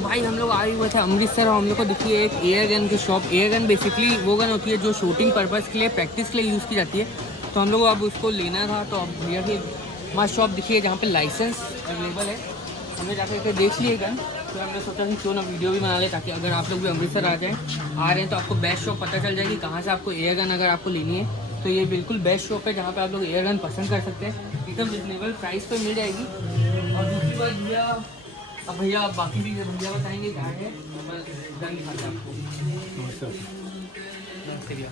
तो भाई हम लोग आए हुए थे अमृतसर और हम लोग को दिखी है एक एयर गन की शॉप। एयर गन बेसिकली वो गन होती है जो शूटिंग पर्पज़ के लिए, प्रैक्टिस के लिए यूज़ की जाती है। तो हम लोग को अब उसको लेना था, तो अब भैया की हमारी शॉप दिखी है जहाँ पे लाइसेंस अवेलेबल है। हमने जाकर देख लिए गन, तो हमने सोचा कि क्यों ना वीडियो भी बना ले, ताकि अगर आप लोग भी अमृतसर आ रहे हैं तो आपको बेस्ट शॉप पता चल जाएगी कहाँ से आपको एयर गन अगर आपको लेनी है। तो ये बिल्कुल बेस्ट शॉप है जहाँ पे आप लोग एयर गन पसंद कर सकते हैं, एकदम रिजनेबल प्राइस पे मिल जाएगी। और दूसरी बात भैया, अब भैया बाकी भी भैया बताएंगे क्या है, गन दिखाते हैं आपको। नमस्ते भैया।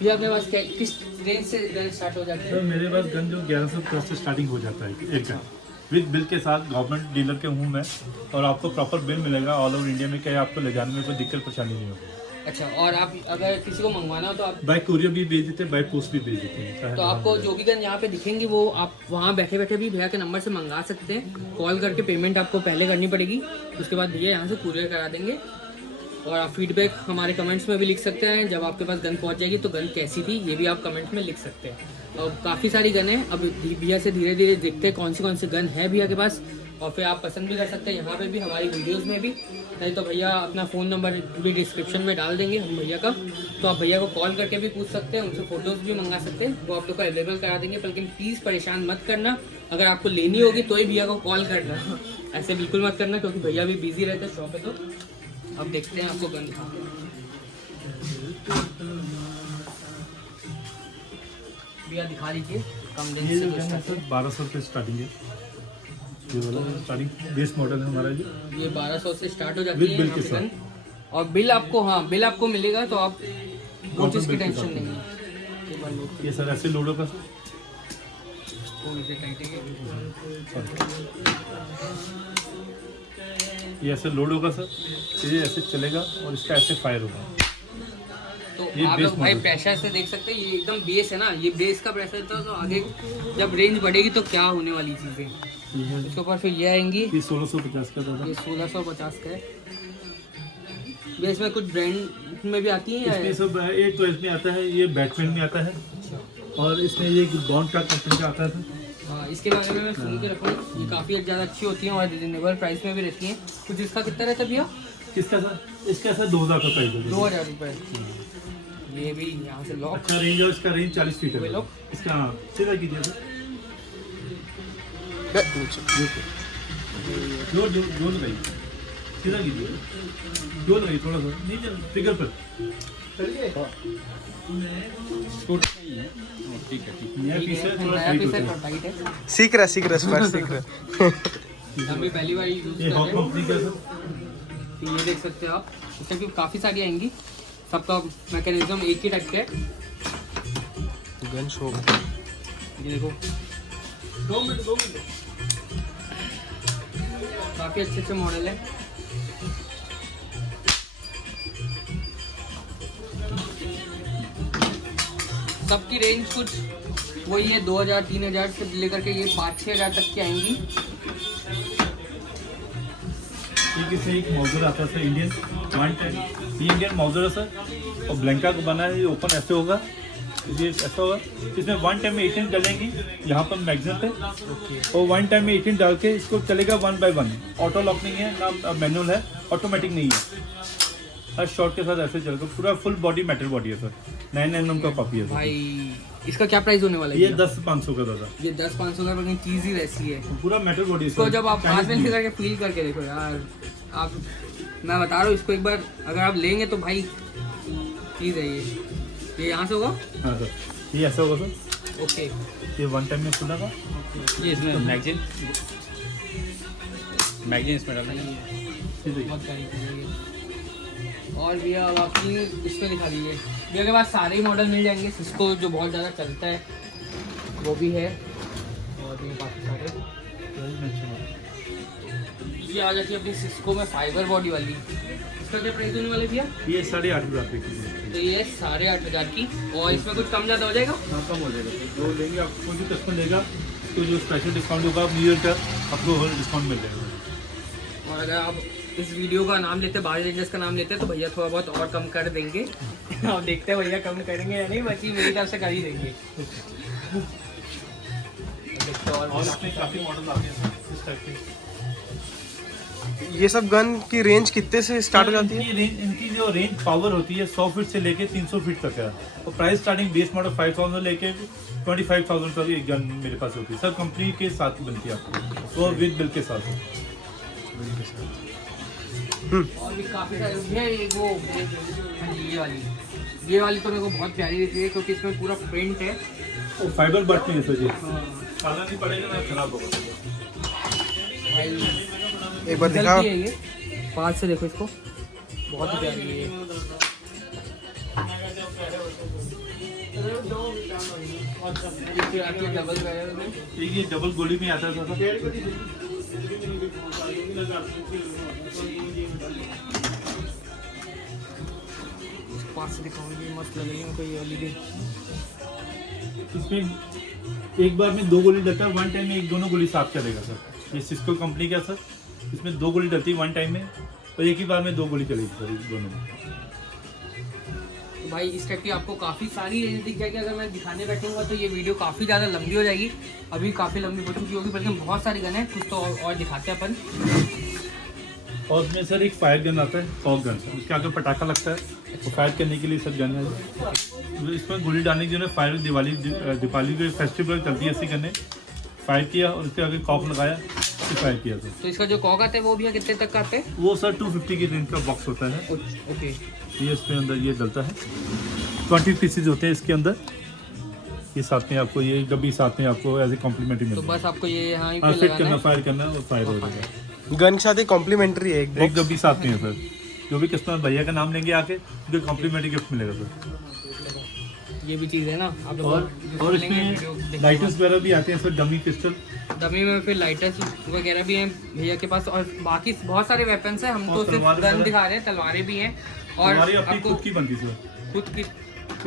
भैया अपने पास किस रेंज से गन स्टार्ट हो जाती है? सर मेरे पास गन जो 1150 से स्टार्टिंग हो जाता है एक गन विद बिल के साथ। गवर्नमेंट डीलर के हूँ मैं, और आपको प्रॉपर बिल मिलेगा ऑल ओवर इंडिया में, क्या आपको ले जाने में कोई दिक्कत परेशानी नहीं होगी। अच्छा, और आप अगर किसी को मंगवाना हो तो आप बाय कुरियर भी भेज देते हैं, बाय पोस्ट भी भेज देते हैं। तो आपको जो भी गन यहाँ पे दिखेंगी वो आप वहाँ बैठे बैठे भी भैया के नंबर से मंगा सकते हैं। कॉल करके पेमेंट आपको पहले करनी पड़ेगी, उसके बाद भैया यहाँ से कुरियर करा देंगे। और आप फीडबैक हमारे कमेंट्स में भी लिख सकते हैं, जब आपके पास गन पहुँच जाएगी तो गन कैसी थी ये भी आप कमेंट में लिख सकते हैं। और काफ़ी सारी गन है, अब भैया से धीरे धीरे देखते हैं कौन सी गन है भैया के पास, और फिर आप पसंद भी कर सकते हैं यहाँ पे भी, हमारी वीडियोस में भी। नहीं तो भैया अपना फ़ोन नंबर भी डिस्क्रिप्शन में डाल देंगे हम भैया का, तो आप भैया को कॉल करके भी पूछ सकते हैं, उनसे फ़ोटोज़ भी मंगा सकते हैं, वो आप लोग को अवेलेबल करा देंगे। लेकिन प्लीज़ परेशान मत करना, अगर आपको लेनी होगी तो ही भैया को कॉल करना, ऐसे बिल्कुल मत करना, क्योंकि भैया भी बिजी रहते हैं शॉप पे। तो अब देखते हैं आपको गन दिखाते हैं। भैया दिखा दीजिए कम रेंज से। 1200 रुपये स्टार्टिंग है, ये वाला स्टार्टिंग बेस मॉडल है हमारा। ये 1200 से स्टार्ट हो जाती है बिल के गन। और बिल आपको, हाँ बिल आपको मिलेगा, तो आप वो चीज़ की टेंशन नहीं है। ये सर ऐसे लोड होगा सर, ये ऐसे लोड होगा सर, ये ऐसे चलेगा और इसका ऐसे फायर होगा। तो आप लोग भाई प्रेशर से देख सकते हैं, ये एकदम बेस है ना, ये बेस का प्रेशर था, तो आगे जब रेंज बढ़ेगी तो क्या होने वाली चीज़ें इसके ऊपर फिर ये आएंगी। ये 1650 का था, ये 1650 का है। ये इसमें कुछ ब्रांड में भी आती है, इसमें सब एक तो इसमें आता है, ये बैटमैन में आता है, और इसमें ये बॉन्ड का कंपनी का आता है। हाँ, इसके बारे में मैं सुन के रखूँ, ये काफ़ी ज़्यादा अच्छी होती हैं और रिजनेबल प्राइस में भी रहती हैं। कुछ इसका कितना रहता है भैया? किसका सर? इसका सर 2000 का प्राइस है। 2000 रुपये। ये भी यहाँ से लॉक। अच्छा रेंज है, इसका रेंज 40 फीट है। लॉक इसका सीधा कीजिए सर, जो लगाइए, सीधा कीजिए, जो लगाइए थोड़ा सा नहीं फिगर पर। ठीक है, नया पीस है, थोड़ा टाइट है। सीख रहा स्पर्श सीख रहा। हम भी पहली बार यूज़ ये कर हॉट रहे हैं। कंपनी का सर, ये देख सकते हो आप, इसमें भी काफ़ी सारी आएंगी, सबका मैकेनिज्म एक ही टाइप का है। गन शो ये देखो, 2 मिनट काफ़ी अच्छे मॉडल है। सबकी रेंज कुछ वही है, 2000-3000 से लेकर के ये 5-6 हज़ार तक की आएंगी। से एक मॉडल आता है सर, इंडियन वन टाइम, ये इंडियन मॉडल है सर, और ब्लैंका को बना है, ये ओपन ऐसे होगा, ये ऐसा होगा। इसमें 1 टाइम में 18 डलेंगी, यहाँ पर मैगनेट है, और 1 टाइम में 18 डाल के इसको चलेगा 1 बाय 1। ऑटो लॉक नहीं है ना, मैनुअल है, ऑटोमेटिक नहीं है। हर शॉट के साथ ऐसे चलेगा, पूरा फुल बॉडी मेटल बॉडी है सर, 9mm का कॉपी है सर। भाई इसका क्या प्राइस होने वाला है? ये 10-500 का दादा, ये 10-500 का, लेकिन चीज़ ही वैसी है, पूरा मेटल बॉडी है। इसको जब आप हाथ में लेकर के फील करके देखो यार, आप, मैं बता रहा हूँ, इसको एक बार अगर आप लेंगे तो भाई चीज़ है ये यहाँ से होगा। हाँ सर, ये ऐसा होगा सर। ओके, ये 1 टाइम में खुला था, ये इसमें मैगजीन इसमें डालना है। बहुत सारी चीज़ें हैं। और भैया बाकी इसमें दिखा दीजिए, भैया के पास सारे ही मॉडल मिल जाएंगे। सिस्को जो बहुत ज़्यादा चलता है वो भी है, और भी काफ़ी सारे। ये आ जाती है अपनी सिस्को में फाइबर बॉडी वाली, इसका क्या प्राइस होने वाले भैया? ये 8,500 रुपये की। तो ये 8,500 की, और इसमें कुछ कम ज़्यादा हो जाएगा? हाँ कम हो जाएगा, जो लेंगे आपको कोई भी कस्टमर लेगा तो जो स्पेशल डिस्काउंट होगा न्यू ईयर का, आपको डिस्काउंट मिल जाएगा। और अगर आप इस वीडियो का नाम लेते, बाज रेंजर्स का नाम लेते, तो भैया थोड़ा बहुत और कम कर देंगे। अब देखते हैं भैया कम करेंगे या नहीं, बाकी मेरी तरफ से कर ही देंगे। और इसमें काफ़ी मॉडल आते हैं इस टाइप के। ये सब गन की रेंज कितने से स्टार्ट हो जाती है? इनकी जो रेंज पावर होती है 100 फीट से लेके 300 फीट तक है। और प्राइस स्टार्टिंग बेस मॉडल 5000 लेके 25,000 तक एक गन मेरे पास होती है। सब कंपनी के साथ बनती है आपको, वो विद बिल के साथ है। और भी काफ़ी सारे है। ये वाली तो मेरे को बहुत प्यारी दिखती है क्योंकि इसमें पूरा प्रिंट है। वो फाइबर बट नहीं है सर, ये खाना नहीं पड़ेगा ना, खराब होगा। एक बार दिखाओ। है ये पास से देखो इसको, बहुत ही प्यारी है ये। डबल बैरल में ये डबल गोली में आता था। पास से दिखाओ, ये मस्त लग रही है मुझको ये वाली भी। इसमें एक बार में 2 गोली डलता है, वन टाइम में दोनों गोली साफ चलेगा सर। ये सिस्को कंपनी का सर, इसमें 2 गोली डलती है वन टाइम में, और एक ही बार में 2 गोली चलेगी सर दोनों में। तो भाई इस टाइप की आपको काफ़ी सारी रेंज दिख जाएगी। अगर मैं दिखाने बैठूंगा तो ये वीडियो काफ़ी ज़्यादा लंबी हो जाएगी, अभी काफ़ी लंबी हो चुकी होगी, बल्कि बहुत सारी गन है। कुछ तो और दिखाते हैं अपन। और उसमें सर एक फायर गन आता है, फॉग गन, उसके आगे पटाखा लगता है, वो फायर करने के लिए सब गन है। इसमें गोली डालने की जो है फायर दिवाली के फेस्टिवल चलती है, ऐसी गन फायर किया और उसके आगे कॉक लगाया, फायर किया था। तो इसका जो कॉक आता है वो भी कितने तक का आता है? वो सर 250 की रेंज का बॉक्स होता है। ओके। ये इसके अंदर ये डलता है, 20 पीसेज होते हैं इसके अंदर। ये साथ में आपको ये डब्बी साथ में आपको एज ए कॉम्प्लीमेंट्री तो मिलती है। बस आपको ये यहाँ ही हाँ, पे फिट लगाना करना, है। फायर करना और फायर हो जाएगा। गन के साथ ही कॉम्प्लीमेंट्री है एक डब्बी साथ में है सर। जो भी कस्टमर भैया का नाम लेंगे आके, उनको कॉम्प्लीमेंट्री गिफ्ट मिलेगा सर। ये भी चीज़ है ना आप लोग और इसमें लाइटर्स वगैरह भी आते हैं सर, डमी पिस्टल। डमी में फिर लाइटर्स वगैरह भी हैं भैया के पास, और बाकी बहुत सारे वेपन्स हैं। हम तो सिर्फ गन दिखा रहे हैं, तलवारें भी हैं। और हमारी अपनी आपको खुद की बनती है सर, खुद की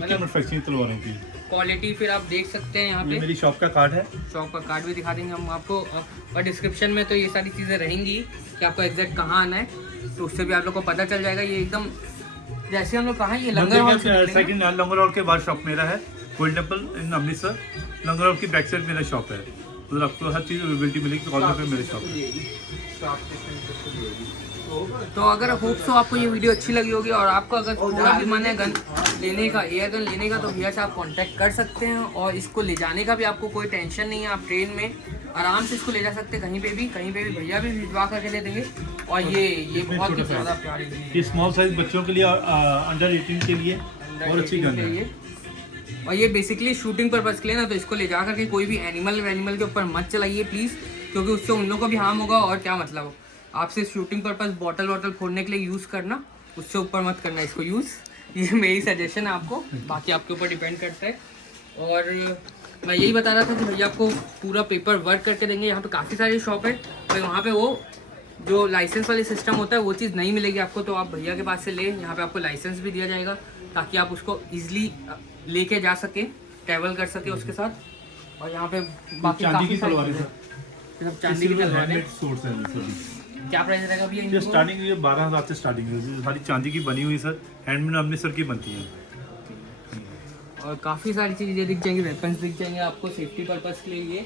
मैन्युफैक्चरिंग तलवारों की क्वालिटी फिर आप देख सकते हैं यहाँ ये पे। मेरी शॉप का कार्ड है। शॉप का कार्ड भी दिखा देंगे हम आपको, और डिस्क्रिप्शन में तो ये सारी चीज़ें रहेंगी कि आपको एग्जैक्ट कहाँ आना है, तो उससे भी आप लोग को पता चल जाएगा। ये एकदम जैसे हम लोग कहाँ, ये लंगर हॉल से निकलेंगे। सेकंड लंगर हॉल के बाद शॉप मेरा है, golden temple in Amritsar. Langar hall की बैक साइड मेरा शॉप है, उधर आपको हर चीज़ अवेलेबिलिटी मिलेगी। कॉल पे मेरे शॉप है। तो अगर होप सो आपको ये वीडियो अच्छी लगी होगी और आपको अगर पूरा भी मन है गन लेने का, एयर गन लेने का, तो भैया से आप कांटेक्ट कर सकते हैं। और इसको ले जाने का भी आपको कोई टेंशन नहीं है, आप ट्रेन में आराम से इसको ले जा सकते हैं, कहीं पे भी भैया भी भिजवा करके दे देंगे। और ये बहुत ही ज़्यादा प्यारी ये स्मॉल साइज बच्चों के लिए, अंडर 18 के लिए और अच्छी गन है। और ये बेसिकली शूटिंग पर्पज़ के लिए ना, तो इसको ले जा करके कोई भी एनिमल के ऊपर मत चलाइए प्लीज़, क्योंकि उससे उन लोगों को भी हार्म होगा। और क्या मतलब, आपसे शूटिंग पर्पज़ बॉटल फोड़ने के लिए यूज़ करना, उससे ऊपर मत करना इसको यूज़। ये मेरी सजेशन है आपको, बाकी आपके ऊपर डिपेंड करता है। और मैं यही बता रहा था कि भैया आपको पूरा पेपर वर्क करके देंगे। यहाँ पे काफ़ी सारी शॉप है, तो वहाँ पे वो जो लाइसेंस वाली सिस्टम होता है वो चीज़ नहीं मिलेगी आपको, तो आप भैया के पास से ले। यहाँ पे आपको लाइसेंस भी दिया जाएगा ताकि आप उसको ईजिली लेके जा सके, ट्रैवल कर सके उसके साथ। और यहाँ पे बाकी चांदी की काफ़ी सारी तलवारें चीज़ें हैं। चांदी की तलवारें। सोर्स है सर। क्या प्राइस रहेगा भैया ये इनको? स्टार्टिंग ये 12,000 से स्टार्टिंग है, सारी चांदी की बनी हुई सर, हैंडमेड अमृतसर की बनती है। और काफ़ी सारी चीज़ें दिख जाएंगी, वेपन्स दिख जाएंगे आपको सेफ्टी पर्पज़ के लिए।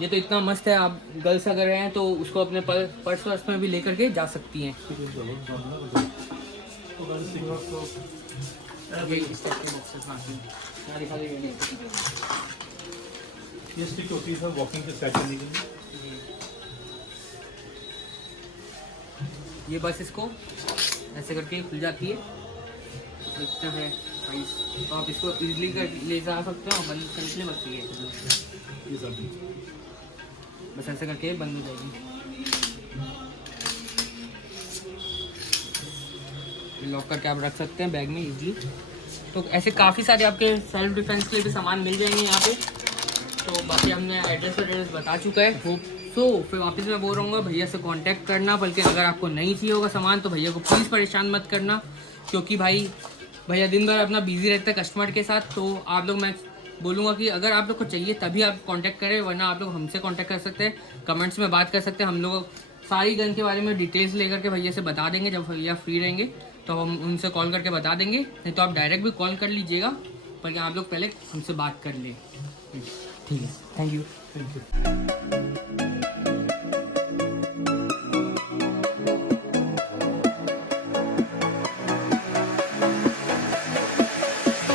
ये तो इतना मस्त है, आप गर्ल्स अगर हैं तो उसको अपने पर्स वर्स में भी लेकर के जा सकती हैं। ये इस टाइप के बॉक्सेस आते हैं, यहाँ दिखा दीजिए। ये स्टिक होती है सर वॉकिंग के सेट करने के लिए। ये बस इसको ऐसे करके खुल जाती है, इतना है साइज, तो आप इसको इजीली ले जा सकते हो। बंद करने के लिए बस ये सब बस ऐसे करके बंद हो जाएगी। लॉक करके आप रख सकते हैं बैग में इजीली। तो ऐसे काफ़ी सारे आपके सेल्फ डिफेंस के लिए भी सामान मिल जाएंगे यहाँ पे। तो बाकी हमने एड्रेस बता चुका है। होप सो फिर वापस मैं बोल रहा हूँ भैया से कांटेक्ट करना, बल्कि अगर आपको नहीं चाहिए होगा सामान तो भैया को प्लीज़ परेशान मत करना, क्योंकि भैया दिन भर अपना बिजी रहता है कस्टमर के साथ। तो आप लोग, मैं बोलूँगा कि अगर आप लोग को चाहिए तभी आप कांटेक्ट करें, वरना आप लोग हमसे कांटेक्ट कर सकते हैं, कमेंट्स में बात कर सकते हैं। हम लोग सारी गन के बारे में डिटेल्स लेकर के भैया से बता देंगे। जब भैया फ्री रहेंगे तो हम उनसे कॉल करके बता देंगे, नहीं तो आप डायरेक्ट भी कॉल कर लीजिएगा, बल्कि आप लोग पहले हमसे बात कर लें। ठीक है, थैंक यू।